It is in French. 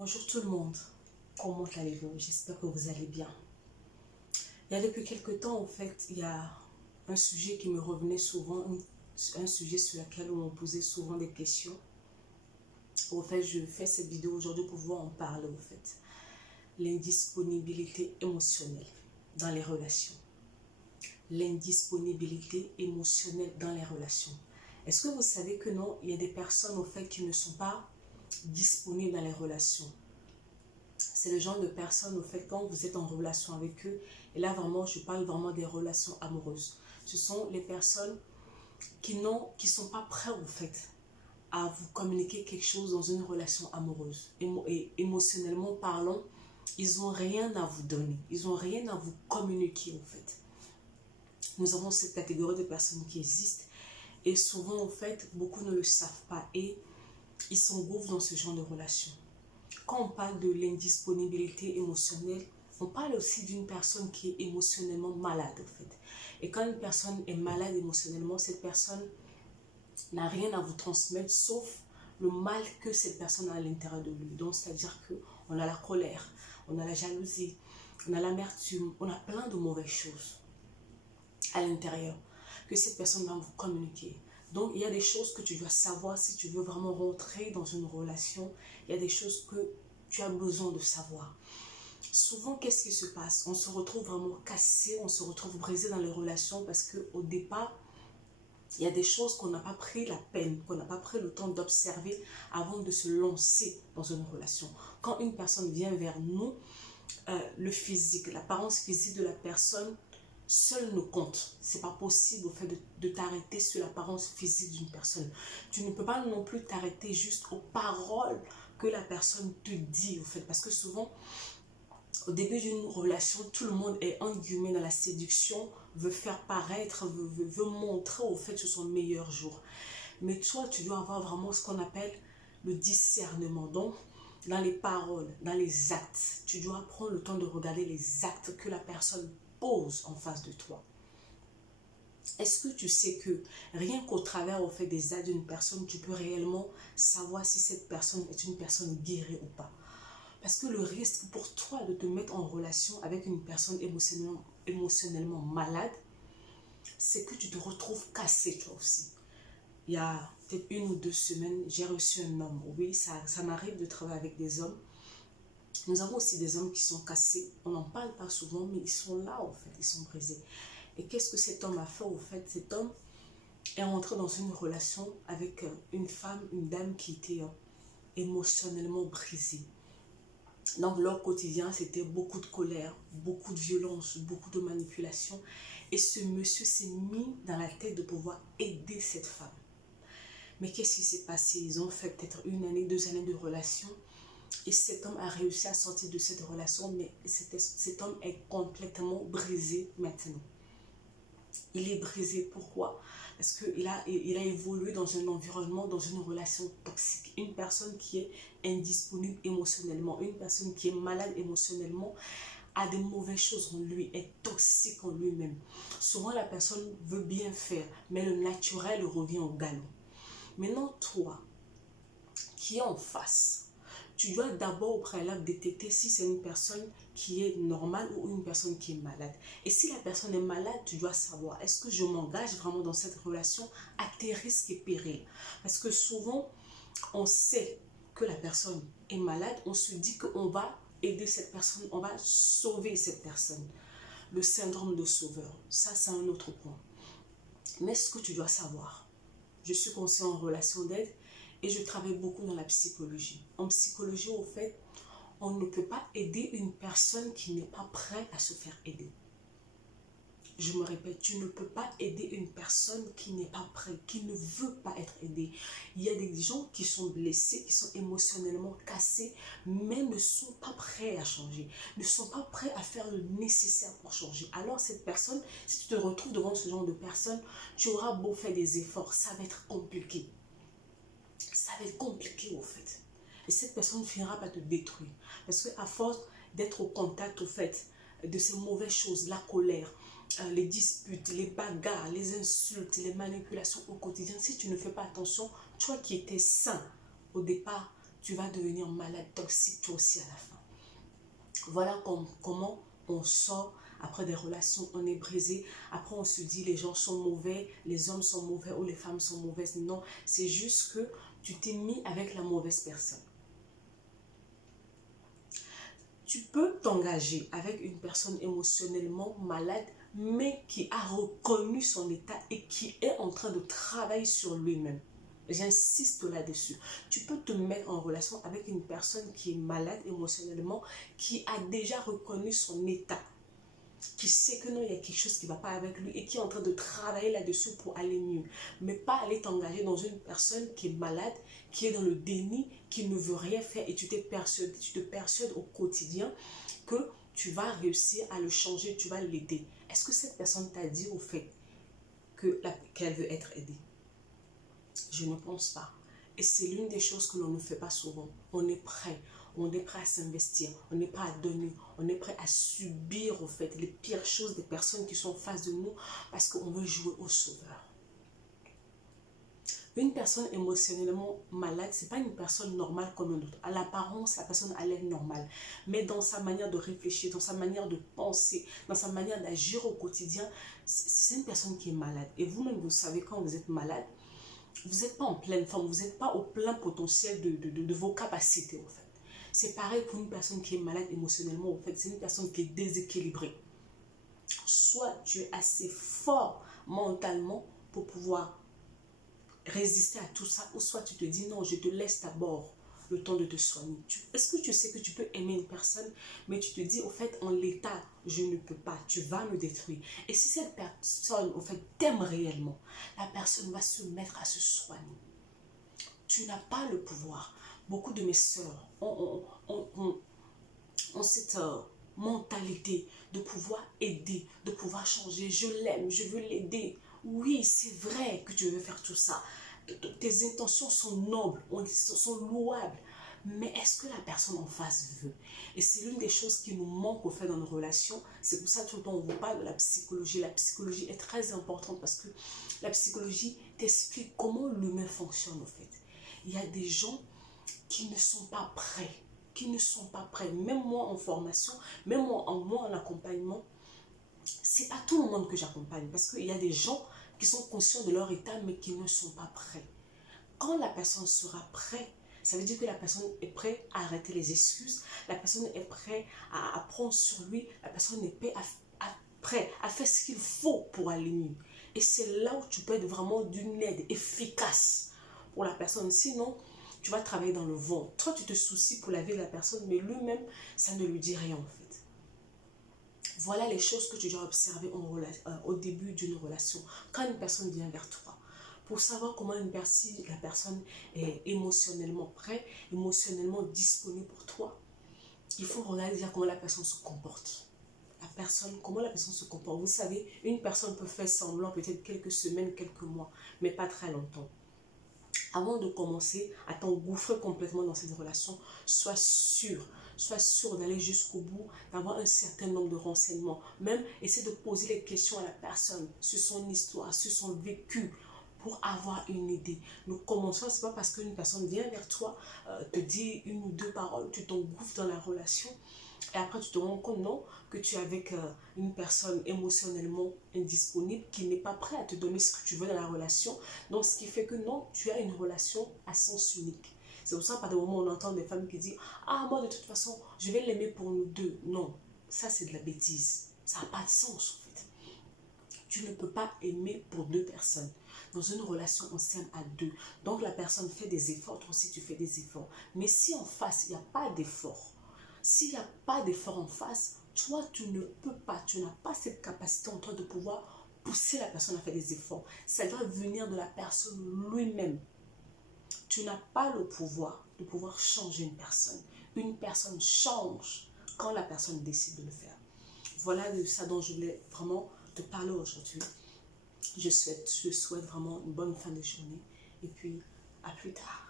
Bonjour tout le monde, comment allez-vous? J'espère que vous allez bien. Il y a depuis quelques temps, en fait, il y a un sujet qui me revenait souvent, un sujet sur lequel on me posait souvent des questions. En fait, je fais cette vidéo aujourd'hui pour pouvoir en parler, en fait. L'indisponibilité émotionnelle dans les relations. L'indisponibilité émotionnelle dans les relations. Est-ce que vous savez que non, il y a des personnes, en fait, qui ne sont pas disponibles dans les relations? C'est le genre de personnes, au fait, quand vous êtes en relation avec eux, et là vraiment, je parle vraiment des relations amoureuses. Ce sont les personnes qui sont pas prêtes, au fait, à vous communiquer quelque chose dans une relation amoureuse. Et émotionnellement parlant, ils n'ont rien à vous donner. Ils n'ont rien à vous communiquer, en fait. Nous avons cette catégorie de personnes qui existent. Et souvent, en fait, beaucoup ne le savent pas. Et ils s'engouffrent dans ce genre de relation. Quand on parle de l'indisponibilité émotionnelle, on parle aussi d'une personne qui est émotionnellement malade, en fait. Et quand une personne est malade émotionnellement, cette personne n'a rien à vous transmettre, sauf le mal que cette personne a à l'intérieur de lui. Donc, c'est-à-dire qu'on a la colère, on a la jalousie, on a l'amertume, on a plein de mauvaises choses à l'intérieur que cette personne va vous communiquer. Donc, il y a des choses que tu dois savoir si tu veux vraiment rentrer dans une relation. Il y a des choses que tu as besoin de savoir. Souvent, qu'est-ce qui se passe? On se retrouve vraiment cassé, on se retrouve brisé dans les relations parce qu'au départ, il y a des choses qu'on n'a pas pris la peine, qu'on n'a pas pris le temps d'observer avant de se lancer dans une relation. Quand une personne vient vers nous, le physique, l'apparence physique de la personne, seul ne compte. C'est pas possible au fait de t'arrêter sur l'apparence physique d'une personne. Tu ne peux pas non plus t'arrêter juste aux paroles que la personne te dit, au fait, parce que souvent, au début d'une relation, tout le monde est en guillemets dans la séduction, veut faire paraître, veut montrer au fait sur son meilleur jour. Mais toi, tu dois avoir vraiment ce qu'on appelle le discernement. Donc, dans les paroles, dans les actes, tu dois prendre le temps de regarder les actes que la personne pose en face de toi. Est-ce que tu sais que rien qu'au travers au fait des actes d'une personne, tu peux réellement savoir si cette personne est une personne guérie ou pas? Parce que le risque pour toi de te mettre en relation avec une personne émotionnellement malade, c'est que tu te retrouves cassé toi aussi. Il y a peut-être 1 ou 2 semaines, j'ai reçu un homme. Oui, ça m'arrive de travailler avec des hommes. Nous avons aussi des hommes qui sont cassés. On n'en parle pas souvent, mais ils sont là, en fait. Ils sont brisés. Et qu'est-ce que cet homme a fait, au fait? Cet homme est rentré dans une relation avec une femme, une dame qui était émotionnellement brisée. Donc, leur quotidien, c'était beaucoup de colère, beaucoup de violence, beaucoup de manipulation. Et ce monsieur s'est mis dans la tête de pouvoir aider cette femme. Mais qu'est-ce qui s'est passé? Ils ont fait peut-être 1 année, 2 années de relation. Et cet homme a réussi à sortir de cette relation, mais cet homme est complètement brisé maintenant. Il est brisé. Pourquoi? Parce qu'il a évolué dans un environnement, dans une relation toxique. Une personne qui est indisponible émotionnellement, une personne qui est malade émotionnellement, a des mauvaises choses en lui, est toxique en lui-même. Souvent, la personne veut bien faire, mais le naturel revient au galop. Maintenant, toi, qui est en face, tu dois d'abord au préalable détecter si c'est une personne qui est normale ou une personne qui est malade. Et si la personne est malade, tu dois savoir, est-ce que je m'engage vraiment dans cette relation à tes risques et périls? Parce que souvent, on sait que la personne est malade, on se dit qu'on va aider cette personne, on va sauver cette personne. Le syndrome de sauveur, ça c'est un autre point. Mais ce que tu dois savoir, je suis conseillère en relation d'aide, et je travaille beaucoup dans la psychologie. En psychologie, au fait, on ne peut pas aider une personne qui n'est pas prête à se faire aider. Je me répète, tu ne peux pas aider une personne qui n'est pas prête, qui ne veut pas être aidée. Il y a des gens qui sont blessés, qui sont émotionnellement cassés, mais ne sont pas prêts à changer, ne sont pas prêts à faire le nécessaire pour changer. Alors cette personne, si tu te retrouves devant ce genre de personne, tu auras beau faire des efforts, ça va être compliqué. Ça va être compliqué au fait. Et cette personne finira par te détruire. Parce qu'à force d'être au contact au fait de ces mauvaises choses, la colère, les disputes, les bagarres, les insultes, les manipulations au quotidien, si tu ne fais pas attention, toi qui étais sain au départ, tu vas devenir malade, toxique toi aussi à la fin. Voilà comment on sort après des relations, on est brisé. Après, on se dit les gens sont mauvais, les hommes sont mauvais ou les femmes sont mauvaises. Non, c'est juste que tu t'es mis avec la mauvaise personne. Tu peux t'engager avec une personne émotionnellement malade, mais qui a reconnu son état et qui est en train de travailler sur lui-même. J'insiste là-dessus. Tu peux te mettre en relation avec une personne qui est malade émotionnellement, qui a déjà reconnu son état, qui sait que non, il y a quelque chose qui ne va pas avec lui et qui est en train de travailler là-dessus pour aller mieux. Mais pas aller t'engager dans une personne qui est malade, qui est dans le déni, qui ne veut rien faire et tu te persuades au quotidien que tu vas réussir à le changer, tu vas l'aider. Est-ce que cette personne t'a dit au fait qu'elle veut être aidée? Je ne pense pas. Et c'est l'une des choses que l'on ne fait pas souvent. On est prêt à s'investir, on est prêt à donner, on est prêt à subir au fait les pires choses des personnes qui sont en face de nous parce qu'on veut jouer au sauveur. Une personne émotionnellement malade, ce n'est pas une personne normale comme une autre. À l'apparence, la personne a l'air normale. Mais dans sa manière de réfléchir, dans sa manière de penser, dans sa manière d'agir au quotidien, c'est une personne qui est malade. Et vous-même, vous savez quand vous êtes malade, vous n'êtes pas en pleine forme, vous n'êtes pas au plein potentiel de vos capacités en fait. C'est pareil pour une personne qui est malade émotionnellement, en fait, c'est une personne qui est déséquilibrée. Soit tu es assez fort mentalement pour pouvoir résister à tout ça, ou soit tu te dis non, je te laisse d'abord le temps de te soigner. Est-ce que tu sais que tu peux aimer une personne, mais tu te dis au fait en l'état, je ne peux pas, tu vas me détruire. Et si cette personne au fait t'aime réellement, la personne va se mettre à se soigner. Tu n'as pas le pouvoir. Beaucoup de mes sœurs ont cette mentalité de pouvoir aider, de pouvoir changer. Je l'aime, je veux l'aider. Oui, c'est vrai que tu veux faire tout ça. Tes intentions sont nobles, sont louables. Mais est-ce que la personne en face veut? Et c'est l'une des choses qui nous manque au fait dans nos relations. C'est pour ça que tout le temps on vous parle de la psychologie. La psychologie est très importante parce que la psychologie t'explique comment l'humain fonctionne au fait. Il y a des gens qui ne sont pas prêts. Même moi en formation, même moi en accompagnement, c'est pas tout le monde que j'accompagne parce qu'il y a des gens qui sont conscients de leur état mais qui ne sont pas prêts. Quand la personne sera prête, ça veut dire que la personne est prête à arrêter les excuses, la personne est prête à prendre sur lui, la personne est prête à faire ce qu'il faut pour aller mieux. Et c'est là où tu peux être vraiment d'une aide efficace pour la personne. Sinon, tu vas travailler dans le vent. Toi, tu te soucies pour la vie de la personne, mais lui-même, ça ne lui dit rien en fait. Voilà les choses que tu dois observer au début d'une relation. Quand une personne vient vers toi, pour savoir comment si la personne est émotionnellement prête, émotionnellement disponible pour toi, il faut regarder déjà comment la personne se comporte. Comment la personne se comporte. Vous savez, une personne peut faire semblant peut-être quelques semaines, quelques mois, mais pas très longtemps. Avant de commencer à t'engouffrer complètement dans cette relation, sois sûr d'aller jusqu'au bout, d'avoir un certain nombre de renseignements. Même essaie de poser les questions à la personne sur son histoire, sur son vécu, pour avoir une idée. Ne commençons, c'est pas parce qu'une personne vient vers toi, te dit une ou deux paroles, tu t'engouffres dans la relation. Et après, tu te rends compte, non, que tu es avec une personne émotionnellement indisponible qui n'est pas prête à te donner ce que tu veux dans la relation. Donc, ce qui fait que non, tu as une relation à sens unique. C'est pour ça, par des moments, on entend des femmes qui disent « Ah, moi, de toute façon, je vais l'aimer pour nous deux. » Non, ça, c'est de la bêtise. Ça n'a pas de sens, en fait. Tu ne peux pas aimer pour deux personnes. Dans une relation, on s'aime à deux. Donc, la personne fait des efforts, toi aussi, tu fais des efforts. Mais si en face, il n'y a pas d'effort, s'il n'y a pas d'effort en face, toi, tu ne peux pas, tu n'as pas cette capacité en toi de pouvoir pousser la personne à faire des efforts. Ça doit venir de la personne lui-même. Tu n'as pas le pouvoir de pouvoir changer une personne. Une personne change quand la personne décide de le faire. Voilà de ça dont je voulais vraiment te parler aujourd'hui. Je souhaite vraiment une bonne fin de journée et puis à plus tard.